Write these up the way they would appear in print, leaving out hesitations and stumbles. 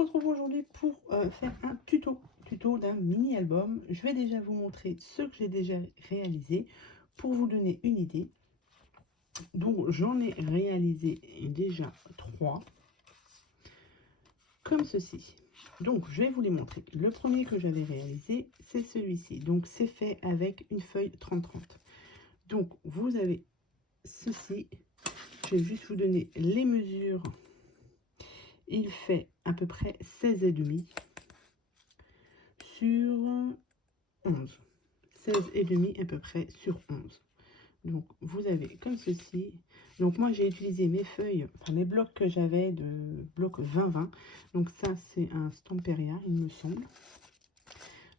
retrouve aujourd'hui pour faire un tuto d'un mini-album. Je vais déjà vous montrer ce que j'ai déjà réalisé pour vous donner une idée. Donc j'en ai réalisé déjà 3, comme ceci. Donc je vais vous les montrer. Le premier que j'avais réalisé, c'est celui-ci. Donc c'est fait avec une feuille 30-30. Donc vous avez ceci. Je vais juste vous donner les mesures. Il fait à peu près 16,5 sur 11. 16,5 à peu près sur 11. Donc vous avez comme ceci. Donc moi j'ai utilisé mes feuilles, enfin mes blocs que j'avais de bloc 20-20. Donc ça c'est un Stamperia il me semble.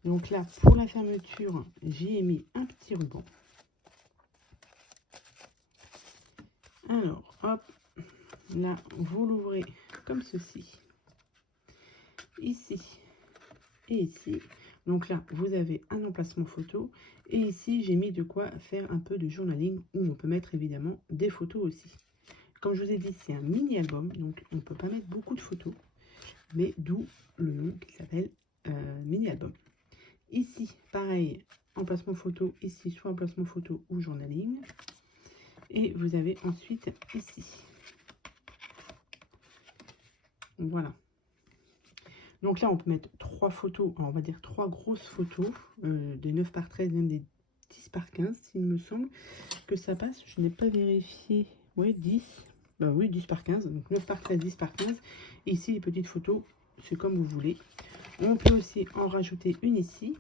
Donc là pour la fermeture j'y ai mis un petit ruban. Alors hop, là vous l'ouvrez comme ceci. Ici et ici. Donc là, vous avez un emplacement photo. Et ici, j'ai mis de quoi faire un peu de journaling où on peut mettre évidemment des photos aussi. Comme je vous ai dit, c'est un mini-album, donc on ne peut pas mettre beaucoup de photos. Mais d'où le nom qui s'appelle mini-album. Ici, pareil, emplacement photo. Ici, soit emplacement photo ou journaling. Et vous avez ensuite ici. Voilà. Donc là, on peut mettre 3 photos, on va dire 3 grosses photos, des 9 par 13, même des 10 par 15, s'il me semble que ça passe. Je n'ai pas vérifié. Ouais, 10. Bah oui, 10 par 15. Donc 9 par 13, 10 par 15. Et ici, les petites photos, c'est comme vous voulez. On peut aussi en rajouter une ici.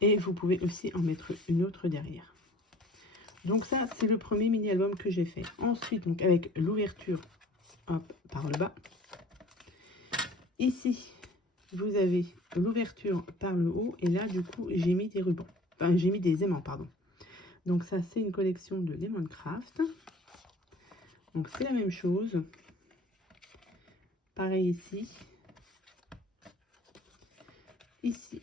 Et vous pouvez aussi en mettre une autre derrière. Donc ça, c'est le premier mini-album que j'ai fait. Ensuite, donc avec l'ouverture, hop, par le bas. Ici, vous avez l'ouverture par le haut. Et là, du coup, j'ai mis des rubans. Enfin, j'ai mis des aimants, pardon. Donc ça, c'est une collection de Lemon Craft. Donc c'est la même chose. Pareil ici. Ici.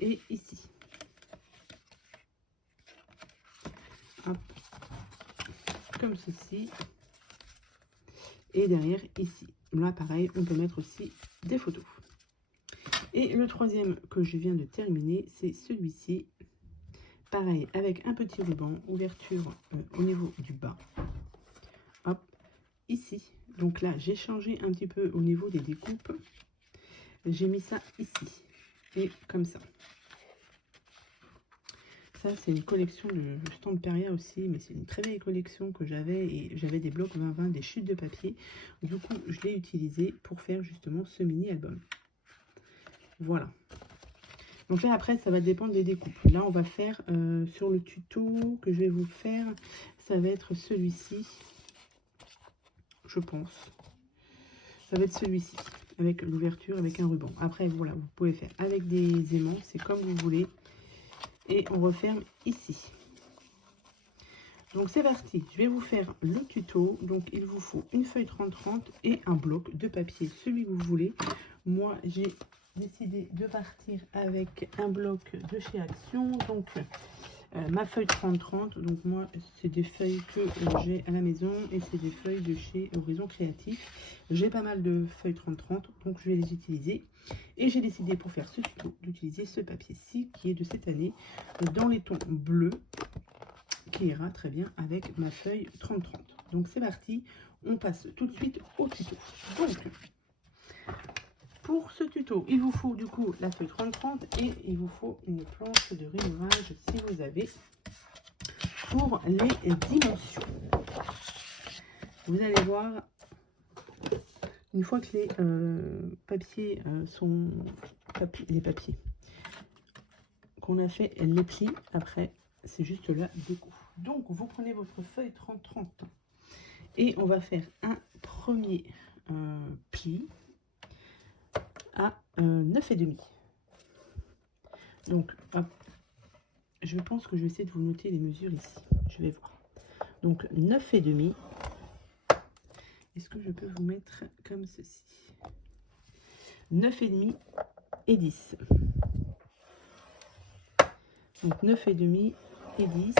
Et ici. Hop. Comme ceci. Et derrière, ici. Là, pareil, on peut mettre aussi des photos. Et le troisième que je viens de terminer, c'est celui-ci. Pareil, avec un petit ruban, ouverture au niveau du bas. Hop, ici. Donc là, j'ai changé un petit peu au niveau des découpes. J'ai mis ça ici. Et comme ça. Ça, c'est une collection de Stamperia aussi, mais c'est une très belle collection que j'avais, et j'avais des blocs 20-20, des chutes de papier. Du coup, je l'ai utilisé pour faire justement ce mini-album. Voilà. Donc là, après, ça va dépendre des découpes. Là, on va faire sur le tuto que je vais vous faire, ça va être celui-ci, je pense. Ça va être celui-ci, avec l'ouverture, avec un ruban. Après, voilà, vous pouvez faire avec des aimants, c'est comme vous voulez. Et on referme ici. Donc c'est parti, je vais vous faire le tuto. Donc il vous faut une feuille 30-30 et un bloc de papier, celui que vous voulez. Moi j'ai décidé de partir avec un bloc de chez Action. Donc ma feuille 30-30, donc moi c'est des feuilles que j'ai à la maison et c'est des feuilles de chez Horizon Créatif. J'ai pas mal de feuilles 30-30, donc je vais les utiliser. Et j'ai décidé pour faire ce tuto d'utiliser ce papier-ci qui est de cette année dans les tons bleus, qui ira très bien avec ma feuille 30-30. Donc c'est parti, on passe tout de suite au tuto. Donc pour ce tuto, il vous faut du coup la feuille 30-30 et il vous faut une planche de rimouage si vous avez, pour les dimensions. Vous allez voir, une fois que les papiers sont les papiers qu'on a fait les plis, après c'est juste la déco. Donc vous prenez votre feuille 30-30 et on va faire un premier pli à 9,5. Donc hop, je pense que je vais essayer de vous noter les mesures ici, je vais voir. Donc 9,5. Est-ce que je peux vous mettre comme ceci? 9,5 et 10. Donc 9,5 et 10.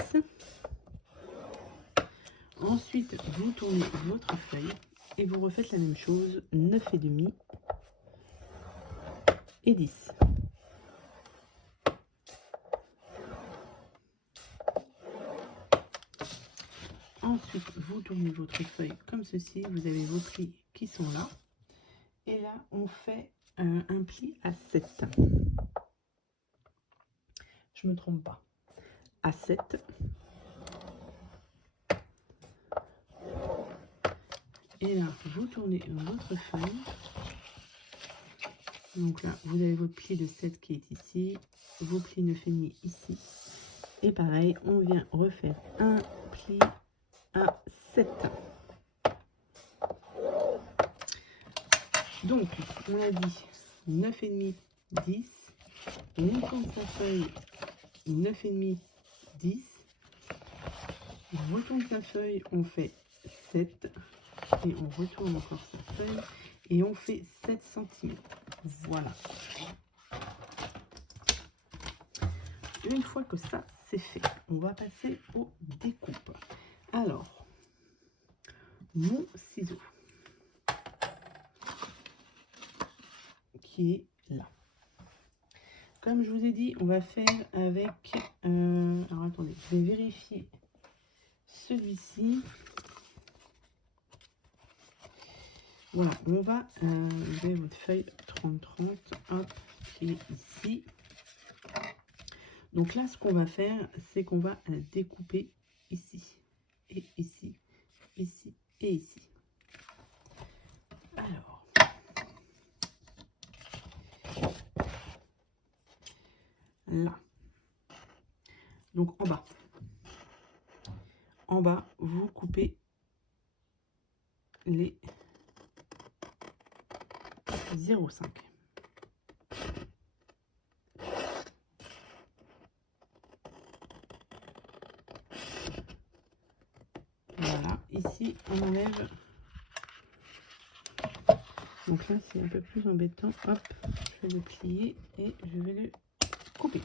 Ensuite, vous tournez votre feuille et vous refaites la même chose, 9,5 et 10. Ensuite, vous tournez votre feuille comme ceci, vous avez vos plis qui sont là. Et là, on fait un pli à 7. Je me trompe pas. À 7. Et là, vous tournez votre feuille. Donc là, vous avez votre pli de 7 qui est ici, vos plis 9,5 ici. Et pareil, on vient refaire un pli à 7. Donc, on a dit 9,5, 10. On tourne sa feuille 9,5, 10. On retourne sa feuille, on fait 7. Et on retourne encore sa feuille et on fait 7 cm. Voilà. Une fois que ça c'est fait, on va passer aux découpes. Alors, mon ciseau qui est là. Comme je vous ai dit, on va faire avec... alors attendez, je vais vérifier celui-ci. Voilà, on va enlever votre feuille 30-30, hop, qui est ici. Donc là, ce qu'on va faire, c'est qu'on va découper ici, et ici, ici, et ici. Alors, là. Donc en bas, vous coupez les 0,5. Voilà, ici on enlève. Donc là c'est un peu plus embêtant. Hop, je vais le plier et je vais le couper.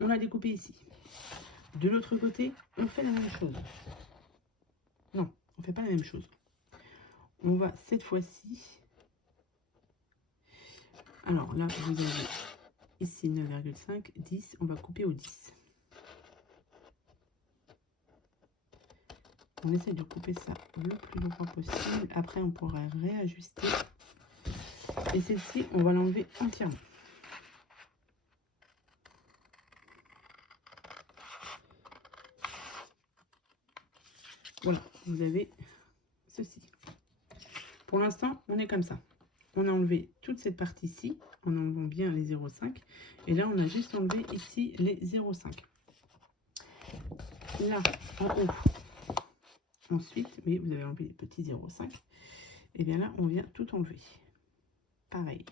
On a découpé ici. De l'autre côté, on fait la même chose. Non, on fait pas la même chose. On va cette fois-ci. Alors là, vous avez ici 9,5, 10. On va couper au 10. On essaie de couper ça le plus droit possible. Après, on pourra réajuster. Et celle-ci, on va l'enlever entièrement. Voilà, vous avez ceci. Pour l'instant, on est comme ça. On a enlevé toute cette partie-ci, en enlevant bien les 0,5. Et là, on a juste enlevé ici les 0,5. Là, en haut. Ensuite, mais vous avez enlevé les petits 0,5. Et bien là, on vient tout enlever. Pareil.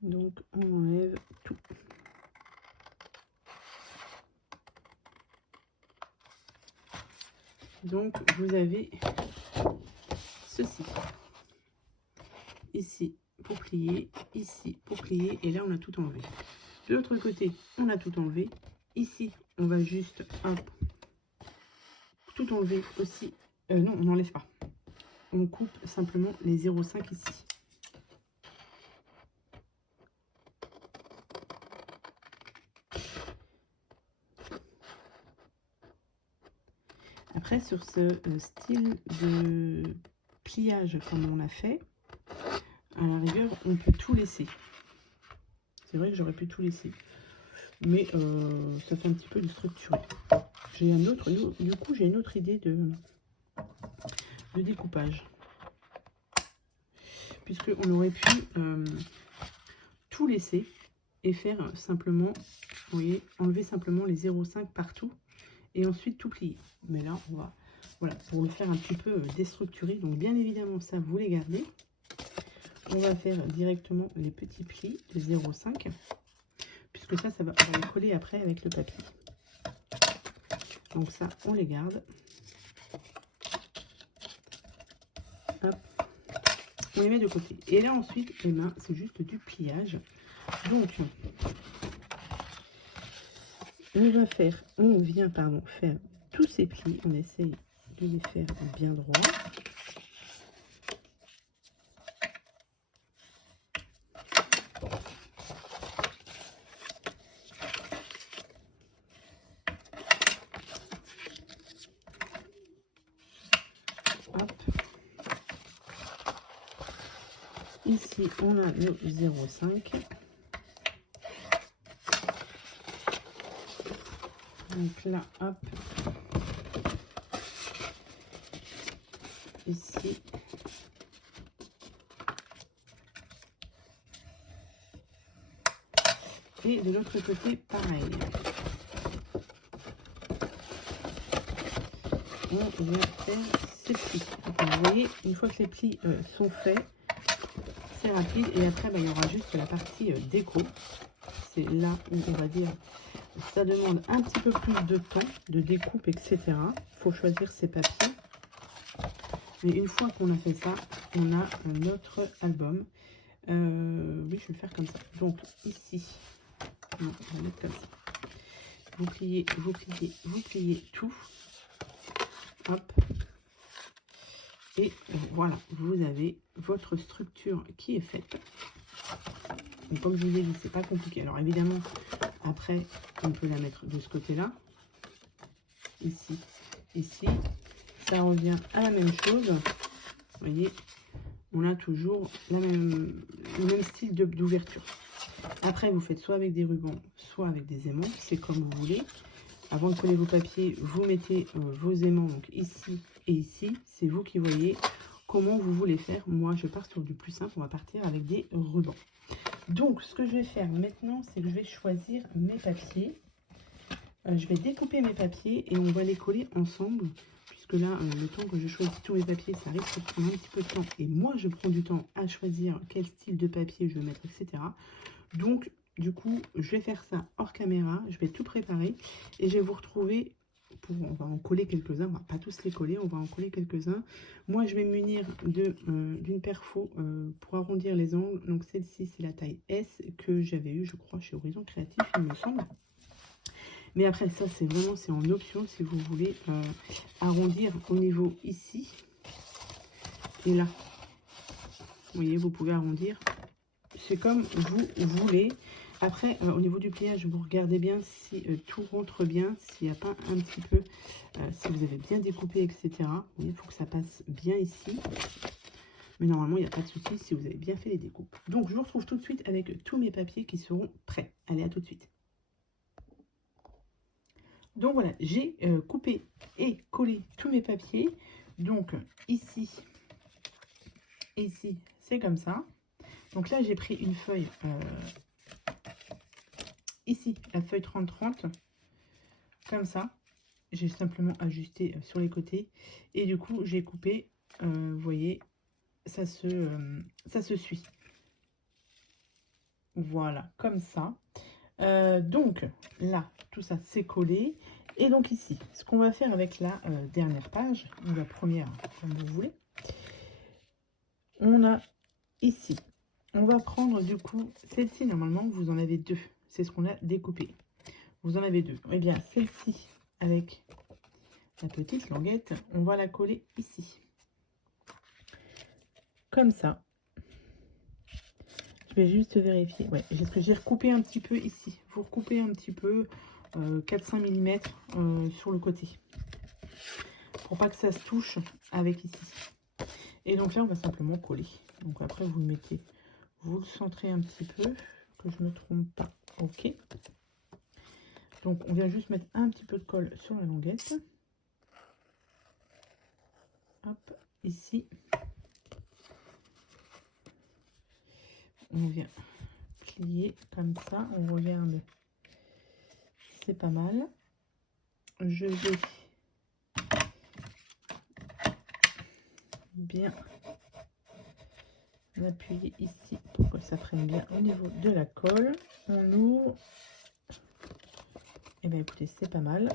Donc, on enlève tout. Donc, vous avez ceci. Ici, pour plier. Ici, pour plier. Et là, on a tout enlevé. De l'autre côté, on a tout enlevé. Ici, on va juste, hop, tout enlever aussi. Non, on n'enlève pas. On coupe simplement les 0,5 ici. Après, sur ce style de pliage comme on a fait, à la rigueur, on peut tout laisser. C'est vrai que j'aurais pu tout laisser. Mais ça fait un petit peu de structuré. J'ai un autre, du coup, j'ai une autre idée de découpage. Puisqu'on aurait pu tout laisser et faire simplement, vous voyez, enlever simplement les 0,5 partout et ensuite tout plier. Mais là, on va, voilà, pour le faire un petit peu déstructuré. Donc, bien évidemment, ça, vous les gardez. On va faire directement les petits plis de 0,5 puisque ça va coller après avec le papier. Donc ça, on les garde. Hop. On les met de côté. Et là, ensuite, eh ben, c'est juste du pliage. Donc, on vient faire tous ces plis. On essaye de les faire bien droits. Hop. Ici, on a le 0,5. Donc là, hop. Ici. Et de l'autre côté, pareil. On vient faire ces plis. Donc, vous voyez, une fois que les plis sont faits, c'est rapide. Et après, il y aura juste la partie déco. C'est là où on va dire, ça demande un petit peu plus de temps, de découpe, etc. Il faut choisir ses papiers. Mais une fois qu'on a fait ça, on a notre album. Oui, je vais le faire comme ça. Donc ici, non, on va mettre comme ça. Vous pliez, vous pliez, vous pliez tout. Hop. Et voilà, vous avez votre structure qui est faite. Donc, comme je vous ai dit, c'est pas compliqué. Alors évidemment, après, on peut la mettre de ce côté-là. Ici, ici. Ça revient à la même chose. Vous voyez, on a toujours le même style d'ouverture. Après, vous faites soit avec des rubans, soit avec des aimants. C'est comme vous voulez. Avant de coller vos papiers, vous mettez vos aimants donc ici et ici. C'est vous qui voyez comment vous voulez faire. Moi, je pars sur du plus simple. On va partir avec des rubans. Donc, ce que je vais faire maintenant, c'est que je vais choisir mes papiers. Je vais découper mes papiers et on va les coller ensemble. Puisque là, le temps que je choisis tous mes papiers, ça risque de prendre un petit peu de temps. Et moi, je prends du temps à choisir quel style de papier je vais mettre, etc. Donc, du coup, je vais faire ça hors caméra. Je vais tout préparer et je vais vous retrouver. On va en coller quelques-uns. On va pas tous les coller, on va en coller quelques-uns. Moi, je vais me munir d'une perfo pour arrondir les angles. Donc, celle-ci, c'est la taille S que j'avais eu, je crois, chez Horizon Créatif, il me semble. Mais après, ça, c'est vraiment, c'est en option si vous voulez arrondir au niveau ici et là. Vous voyez, vous pouvez arrondir. C'est comme vous voulez. Après, au niveau du pliage, vous regardez bien si tout rentre bien, s'il n'y a pas un petit peu, si vous avez bien découpé, etc. Il faut que ça passe bien ici. Mais normalement, il n'y a pas de souci si vous avez bien fait les découpes. Donc, je vous retrouve tout de suite avec tous mes papiers qui seront prêts. Allez, à tout de suite. Donc voilà, j'ai coupé et collé tous mes papiers. Donc ici, c'est comme ça. Donc là, j'ai pris une feuille, ici, la feuille 30-30, comme ça. J'ai simplement ajusté sur les côtés. Et du coup, j'ai coupé, vous voyez, ça se suit. Voilà, comme ça. Donc là, tout ça, c'est collé. Et donc ici, ce qu'on va faire avec la dernière page, ou la première, comme vous voulez, on a ici, on va prendre du coup, celle-ci, normalement, vous en avez deux. C'est ce qu'on a découpé. Vous en avez deux. Eh bien, celle-ci, avec la petite languette, on va la coller ici. Comme ça. Je vais juste vérifier. Ouais, j'ai recoupé un petit peu ici. Vous recoupez un petit peu, 4-5 mm sur le côté. Pour pas que ça se touche avec ici. Et donc là, on va simplement coller. Donc après, vous le mettez, vous le centrez un petit peu, que je ne me trompe pas. Ok. Donc on vient juste mettre un petit peu de colle sur la languette. Hop, ici. On vient plier comme ça. On regarde. C'est pas mal. Je vais bien appuyer ici pour que ça prenne bien au niveau de la colle. On ouvre. Et bien écoutez, c'est pas mal.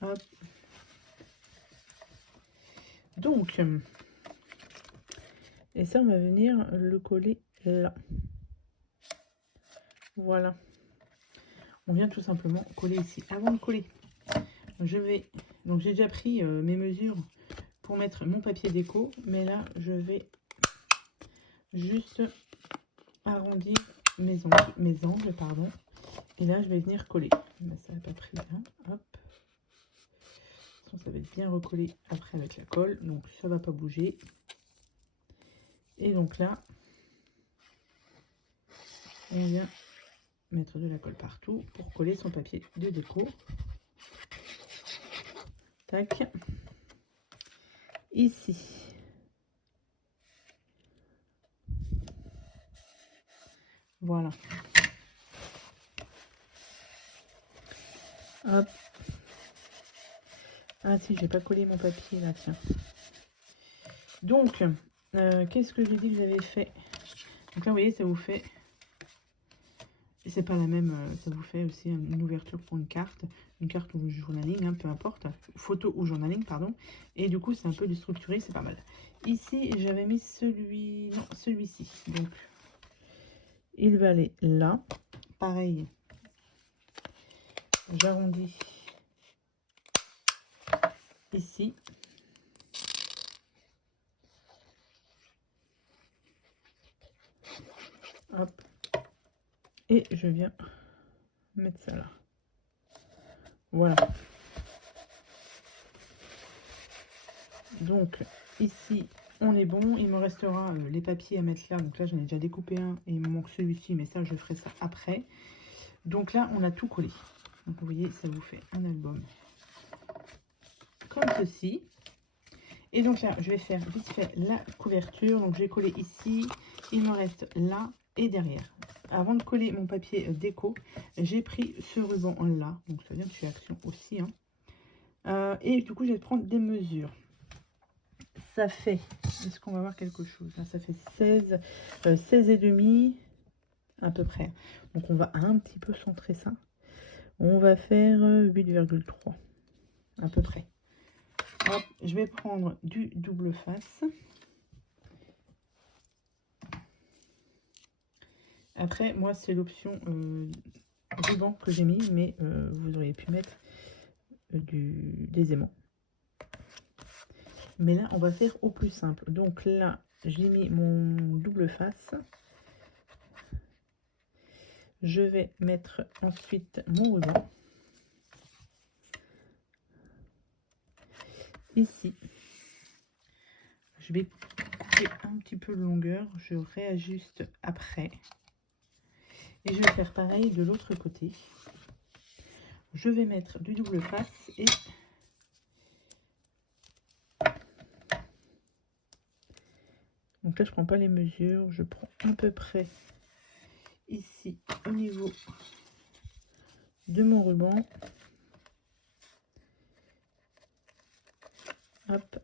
Hop. Donc, et ça, on va venir le coller là. Voilà. on vient tout simplement coller ici. Avant de coller, je vais, donc j'ai déjà pris mes mesures pour mettre mon papier déco, mais là je vais juste arrondir mes angles, pardon, et là je vais venir coller. Ben, ça n'a pas pris, hein. Hop, ça va être bien recollé après avec la colle, donc ça va pas bouger. Et donc là, on vient mettre de la colle partout pour coller son papier de déco. Tac. Ici. Voilà. Hop. Ah si, j'ai pas collé mon papier là, tiens. Donc, qu'est-ce que j'ai dit que j'avais fait? Donc là, vous voyez, ça vous fait... C'est pas la même, ça vous fait aussi une ouverture pour une carte ou journaling, hein, peu importe, photo ou journaling, pardon. Et du coup, c'est un peu déstructuré, c'est pas mal. Ici, j'avais mis celui-ci. Donc, il va aller là. Pareil, j'arrondis ici. Hop. Et je viens mettre ça là. Voilà. Donc ici on est bon. Il me restera les papiers à mettre là. Donc là j'en ai déjà découpé un et il me manque celui-ci, mais ça je ferai ça après. Donc là on a tout collé. Donc vous voyez, ça vous fait un album comme ceci. Et donc là je vais faire vite fait la couverture. Donc j'ai collé ici, il me reste là et derrière. Avant de coller mon papier déco, j'ai pris ce ruban là, donc ça vient de chez Action aussi, hein. Et du coup je vais prendre des mesures. Ça fait, est-ce qu'on va voir quelque chose? Ça fait 16 et demi à peu près. Donc on va un petit peu centrer ça. On va faire 8,3 à peu près. Hop, je vais prendre du double face. Après, moi, c'est l'option ruban que j'ai mis, mais vous auriez pu mettre des aimants. Mais là, on va faire au plus simple. Donc là, j'ai mis mon double face. Je vais mettre ensuite mon ruban. Ici. Je vais couper un petit peu de longueur. Je réajuste après. Et je vais faire pareil de l'autre côté. Je vais mettre du double face et donc là je prends pas les mesures, je prends à peu près ici au niveau de mon ruban. Hop.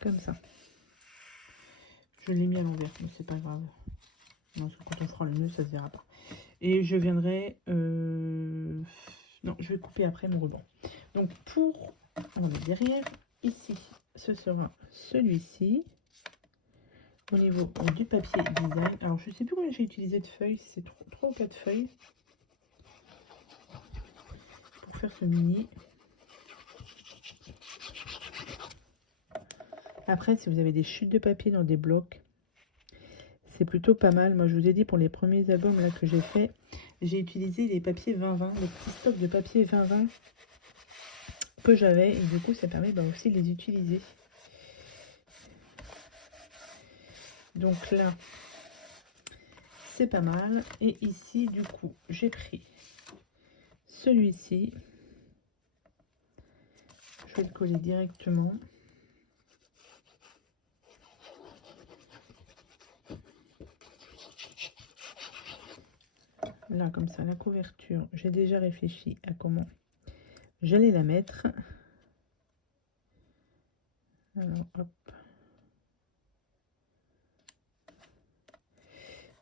Comme ça. Je l'ai mis à l'envers, mais c'est pas grave. Non, parce que quand on fera le nœud, ça se verra pas. Et je viendrai... Non, je vais couper après mon ruban. Donc pour... On va mettre derrière. Ici, ce sera celui-ci. Au niveau du papier design. Alors, je sais plus combien j'ai utilisé de feuilles. Si c'est 3 ou 4 feuilles. Pour faire ce mini. Après, si vous avez des chutes de papier dans des blocs, c'est plutôt pas mal. Moi, je vous ai dit, pour les premiers albums là que j'ai fait, j'ai utilisé les papiers 20-20, les petits stocks de papier 20-20 que j'avais. Et du coup, ça permet aussi de les utiliser. Donc là, c'est pas mal. Et ici, du coup, j'ai pris celui-ci. Je vais le coller directement. Là, comme ça, la couverture, j'ai déjà réfléchi à comment j'allais la mettre. Alors, hop.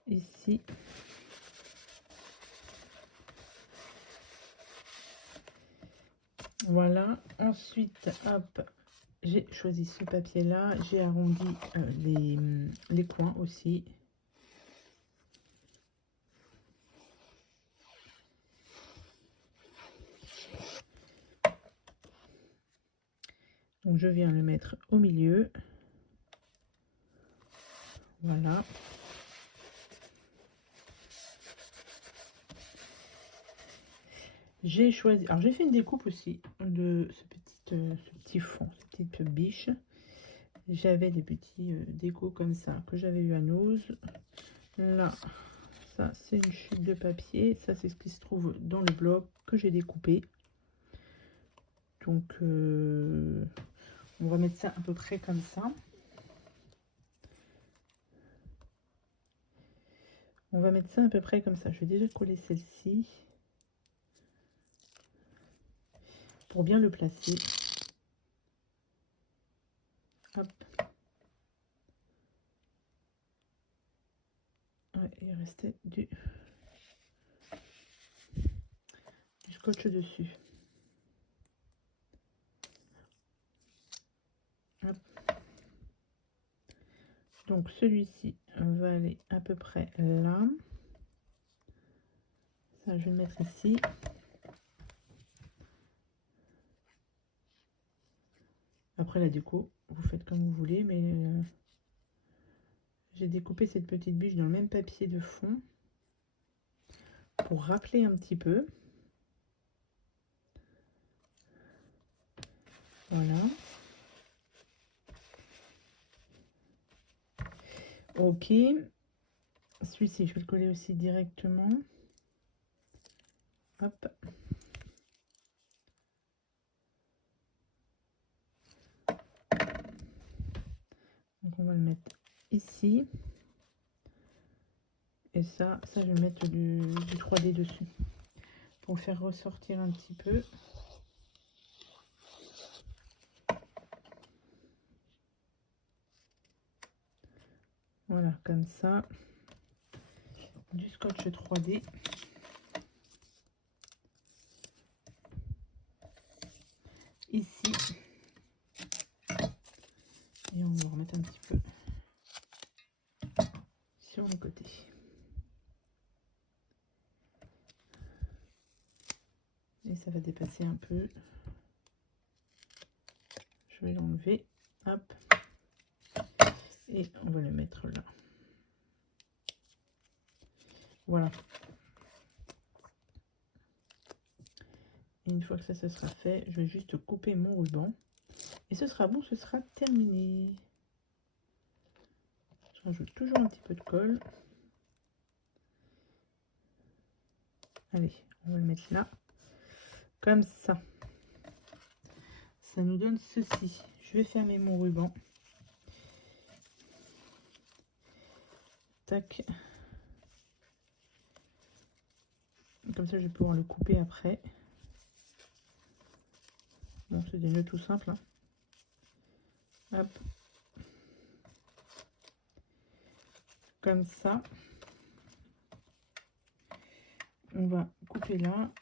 Ici. Voilà. Ensuite, hop, j'ai choisi ce papier là, j'ai arrondi les coins aussi. Donc je viens le mettre au milieu. Voilà. J'ai choisi, alors j'ai fait une découpe aussi de ce petit fond, cette petite biche. J'avais des petits décos comme ça que j'avais eu à Nose. Là, ça c'est une chute de papier. Ça c'est ce qui se trouve dans le bloc que j'ai découpé. Donc on va mettre ça à peu près comme ça. On va mettre ça à peu près comme ça. Je vais déjà coller celle-ci pour bien le placer. Hop. Ouais, il restait du scotch dessus. Hop. Donc celui-ci va aller à peu près là. Ça, je vais le mettre ici. Après la déco, vous faites comme vous voulez, mais j'ai découpé cette petite biche dans le même papier de fond pour rappeler un petit peu. Voilà. Ok. Celui-ci, je vais le coller aussi directement. Hop. Donc on va le mettre ici. Et ça je vais mettre du 3D dessus pour faire ressortir un petit peu. Voilà, comme ça. Du scotch 3D. Ici. Et on va remettre un petit peu sur le côté. Et ça va dépasser un peu. Je vais l'enlever. Hop. Et on va le mettre là. Voilà. Et une fois que ça se sera fait, je vais juste couper mon ruban. Et ce sera bon, ce sera terminé. Je rajoute toujours un petit peu de colle. Allez, on va le mettre là. Comme ça. Ça nous donne ceci. Je vais fermer mon ruban. Tac. Comme ça, je vais pouvoir le couper après. Bon, c'est des nœuds tout simples. Hein. Hop. Comme ça. On va couper là.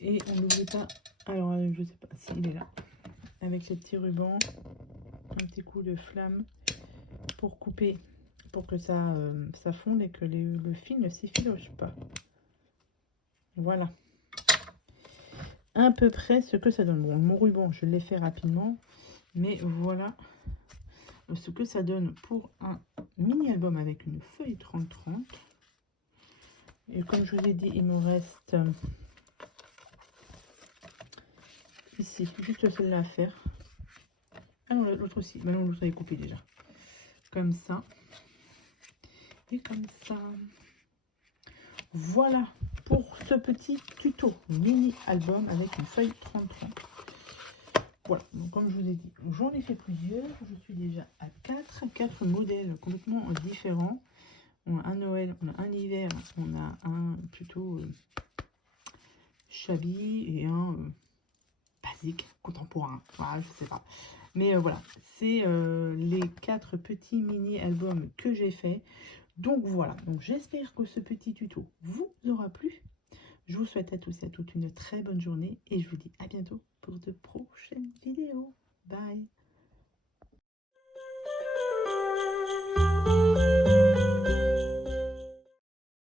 Et on n'oublie pas. Alors, je sais pas s'il est là. Avec les petits rubans. Un petit coup de flamme pour couper. Pour que ça fonde et que le fil ne s'effiloche pas. Voilà. À peu près ce que ça donne. Bon, mon ruban, je l'ai fait rapidement. Mais voilà ce que ça donne pour un mini-album avec une feuille 30-30. Et comme je vous ai dit, il me reste ici juste celle-là à faire. Ah non, l'autre aussi. Mais non, l'autre est coupé déjà. Comme ça. Et comme ça. Voilà pour ce petit tuto mini-album avec une feuille 30-30. Voilà, donc comme je vous ai dit, j'en ai fait plusieurs. Je suis déjà à 4 modèles complètement différents. On a un Noël, on a un hiver, on a un plutôt shabby et un basique, contemporain. Voilà, je sais pas. Mais voilà, c'est les 4 petits mini-albums que j'ai fait. Donc voilà, donc j'espère que ce petit tuto vous aura plu. Je vous souhaite à tous et à toutes une très bonne journée et je vous dis à bientôt pour de prochaines vidéos. Bye!